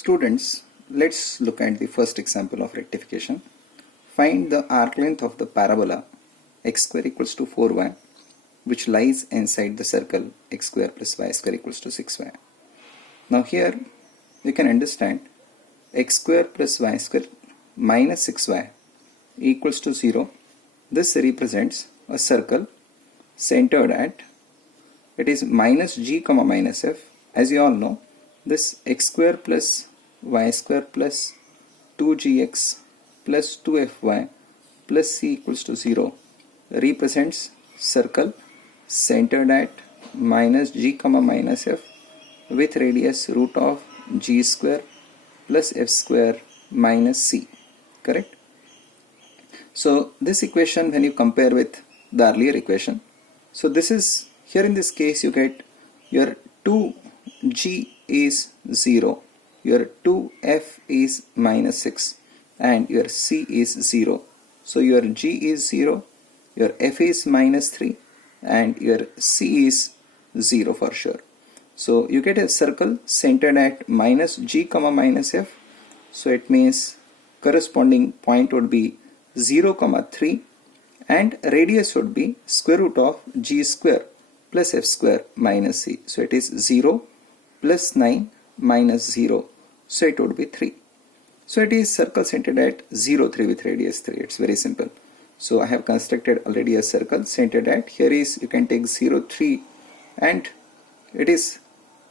Students, let's look at the first example of rectification. Find the arc length of the parabola x square equals to 4y which lies inside the circle x square plus y square equals to 6y. Now here you can understand x square plus y square minus 6y equals to 0. This represents a circle centered at it is minus g comma minus f. As you all know, this x square plus y square plus 2gx plus 2fy plus c equals to 0 represents circle centered at minus g comma minus f with radius root of g square plus f square minus c. Correct? So this equation, when you compare with the earlier equation, so this is here in this case you get your 2g is 0, your 2f is minus 6 and your c is 0. So your g is 0, your f is minus 3 and your c is 0 for sure. So you get a circle centered at minus g comma minus f. So it means corresponding point would be 0 comma 3 and radius would be square root of g square plus f square minus c. So it is 0 plus 9 minus 0. So it would be 3. So it is circle centered at 0, 3 with radius 3. It's very simple. So I have constructed already a circle centered at, here is you can take 0, 3 and it is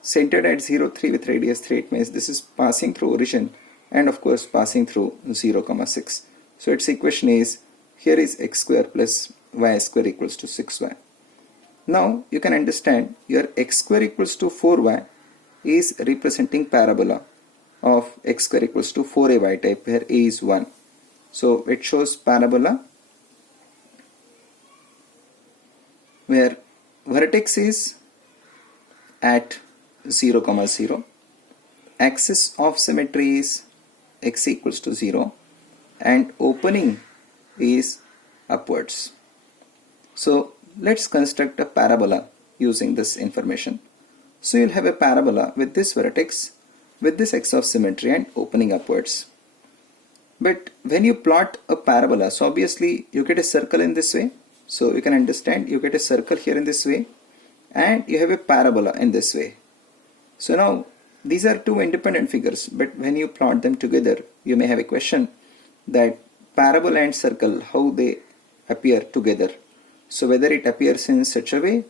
centered at 0, 3 with radius 3. It means this is passing through origin and of course passing through 0, 6. So its equation is, here is x square plus y square equals to 6y. Now you can understand your x square equals to 4y is representing parabola of x square equals to 4ay type where a is 1. So it shows parabola where vertex is at 0, 0, axis of symmetry is x equals to 0 and opening is upwards. So let's construct a parabola using this information. So you'll have a parabola with this vertex, with this axis of symmetry and opening upwards. But when you plot a parabola, so obviously you get a circle in this way. So you can understand you get a circle here in this way and you have a parabola in this way. So now these are two independent figures, but when you plot them together, you may have a question that parabola and circle, how they appear together. So whether it appears in such a way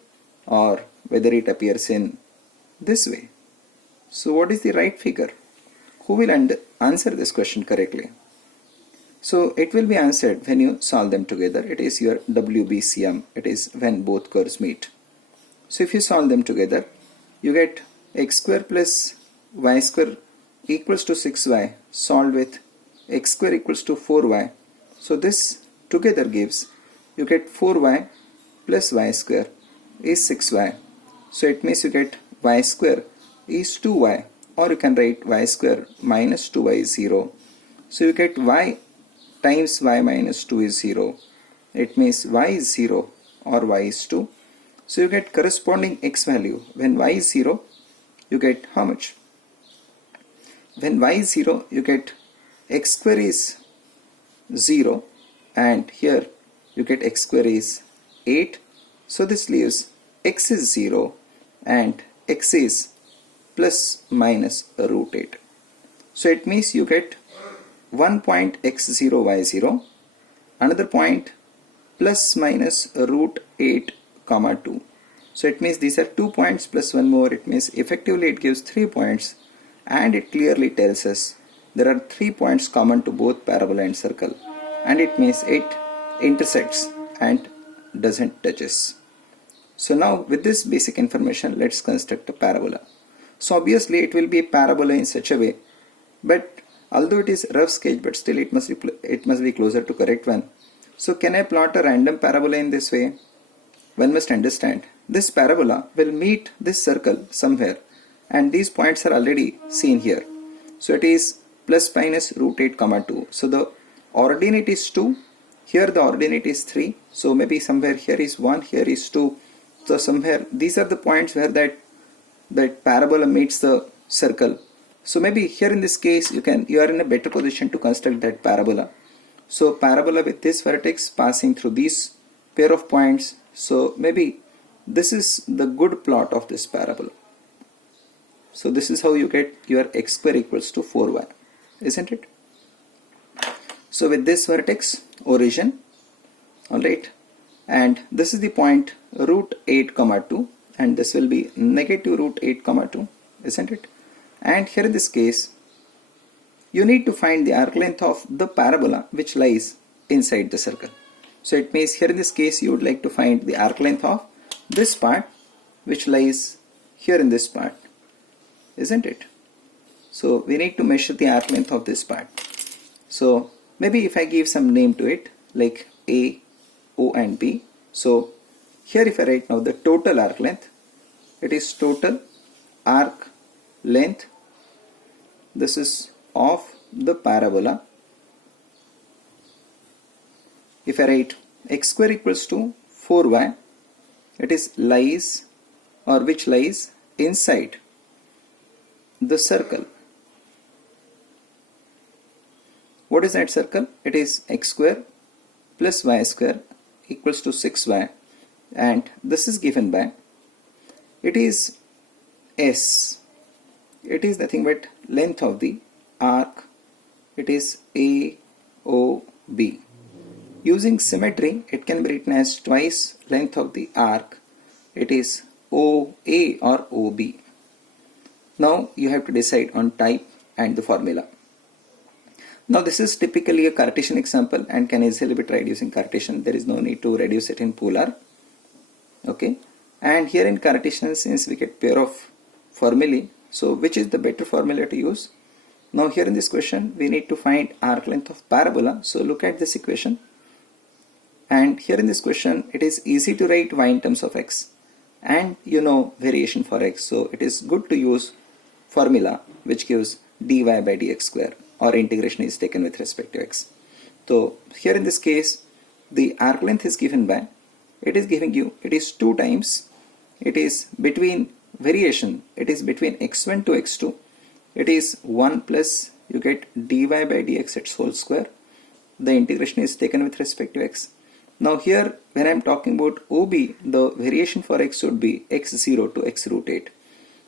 or whether it appears in this way. So what is the right figure? Who will answer this question correctly? So it will be answered when you solve them together. It is your WBCM. It is when both curves meet. So if you solve them together, you get x square plus y square equals to 6y solved with x square equals to 4y. So this together gives, you get 4y plus y square is 6y. So it means you get y square is 2y, or you can write y square minus 2y is 0. So you get y times y minus 2 is 0. It means y is 0 or y is 2. So you get corresponding x value. When y is 0, you get how much? When y is 0, you get x square is 0 and here you get x square is 8. So this leaves x is 0 and x is plus minus root 8. So it means you get one point x0 y0, another point plus minus root 8 comma 2. So it means these are 2 points plus one more. It means effectively it gives 3 points and it clearly tells us there are 3 points common to both parabola and circle, and it means it intersects and doesn't touches. So now with this basic information, let's construct a parabola. So obviously it will be a parabola in such a way, but although it is rough sketch, but still it must be closer to correct one. So can I plot a random parabola in this way? One must understand this parabola will meet this circle somewhere and these points are already seen here. So it is plus minus root 8 comma 2. So the ordinate is 2, here the ordinate is 3. So maybe somewhere here is 1, here is 2. So somewhere these are the points where that parabola meets the circle. So maybe here in this case you are in a better position to construct that parabola. So parabola with this vertex passing through these pair of points. So maybe this is the good plot of this parabola. So this is how you get your x square equals to 4y, isn't it? So with this vertex origin, alright, and this is the point root 8 comma 2, and this will be negative root 8 comma 2, isn't it? And here in this case you need to find the arc length of the parabola which lies inside the circle. So it means here in this case you would like to find the arc length of this part which lies here in this part, isn't it? So we need to measure the arc length of this part. So maybe if I give some name to it like A, O and B. So here if I write now the total arc length, it is total arc length, this is of the parabola. If I write x square equals to 4y, it is lies or which lies inside the circle. What is that circle? It is x square plus y square equals to 6y, and this is given by, it is S, it is nothing but length of the arc, it is AOB. Using symmetry, it can be written as twice length of the arc, it is OA or OB. Now you have to decide on type and the formula. Now this is typically a Cartesian example and can easily be tried using Cartesian. There is no need to reduce it in polar. Okay. And here in Cartesian, since we get pair of formulae, so which is the better formula to use? Now here in this question we need to find arc length of parabola. So look at this equation. And here in this question it is easy to write y in terms of x, and you know variation for x. So it is good to use formula which gives dy by dx square, or integration is taken with respect to x. So here in this case the arc length is given by, it is giving you, it is 2 times, it is between variation, it is between x1 to x2, it is 1 plus you get dy by dx its whole square. The integration is taken with respect to x. Now here when I am talking about OB, the variation for x would be x0 to x root 8.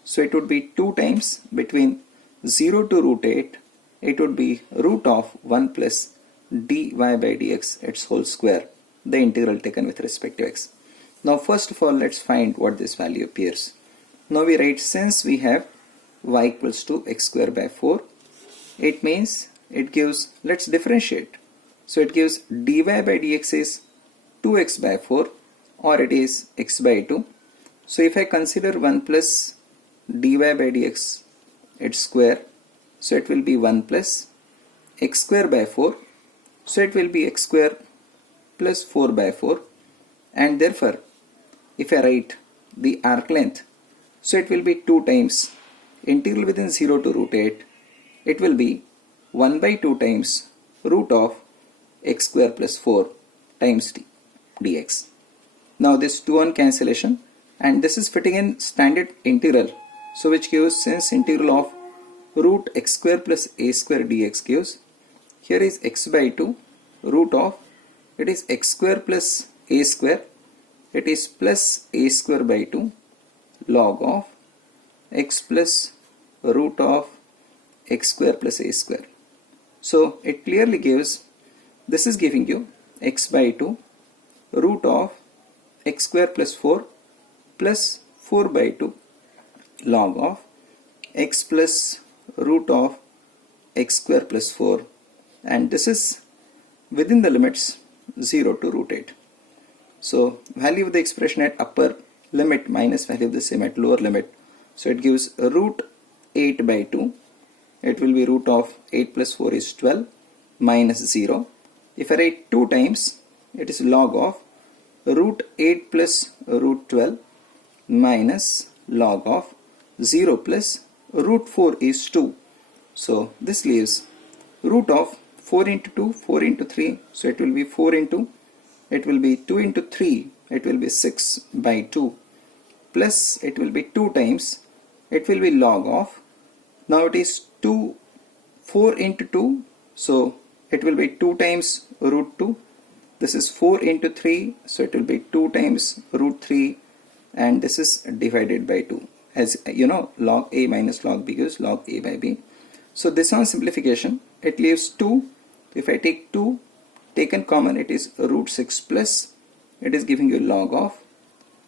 So it would be 2 times between 0 to root 8, it would be root of 1 plus dy by dx its whole square, the integral taken with respect to x. Now first of all let's find what this value appears. Now we write, since we have y equals to x square by 4, it means it gives, let's differentiate. So it gives dy by dx is 2x by 4, or it is x by 2. So if I consider 1 plus dy by dx its square, so it will be 1 plus x square by 4, so it will be x square plus 4 by 4, and therefore if I write the arc length, so it will be 2 times integral within 0 to root 8, it will be 1 by 2 times root of x square plus 4 times dx. Now this 2 on cancellation, and this is fitting in standard integral, so which gives, since integral of root x square plus a square dx gives, here is x by 2 root of, it is x square plus a square, it is plus a square by 2 log of x plus root of x square plus a square. So it clearly gives, this is giving you x by 2 root of x square plus 4 plus 4 by 2 log of x plus root of x square plus 4, and this is within the limits 0 to root 8. So value of the expression at upper limit minus value of the same at lower limit. So it gives root 8 by 2. It will be root of 8 plus 4 is 12 minus 0. If I write 2 times, it is log of root 8 plus root 12 minus log of 0 plus root 4 is 2. So this leaves root of 4 into 2, 4 into 3. So it will be 4 into, it will be 2 into 3, it will be 6 by 2, plus it will be 2 times, it will be log of Now it is 4 into 2, so it will be 2 times root 2. This is 4 into 3, so it will be 2 times root 3, and this is divided by 2. As you know, log a minus log b gives log a by b. So this on simplification, it leaves 2. If I take 2, taken common, it is root 6 plus, it is giving you log of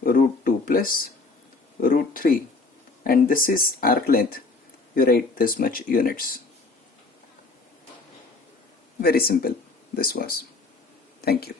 root 2 plus root 3, and this is arc length. You write this much units. Very simple this was. Thank you.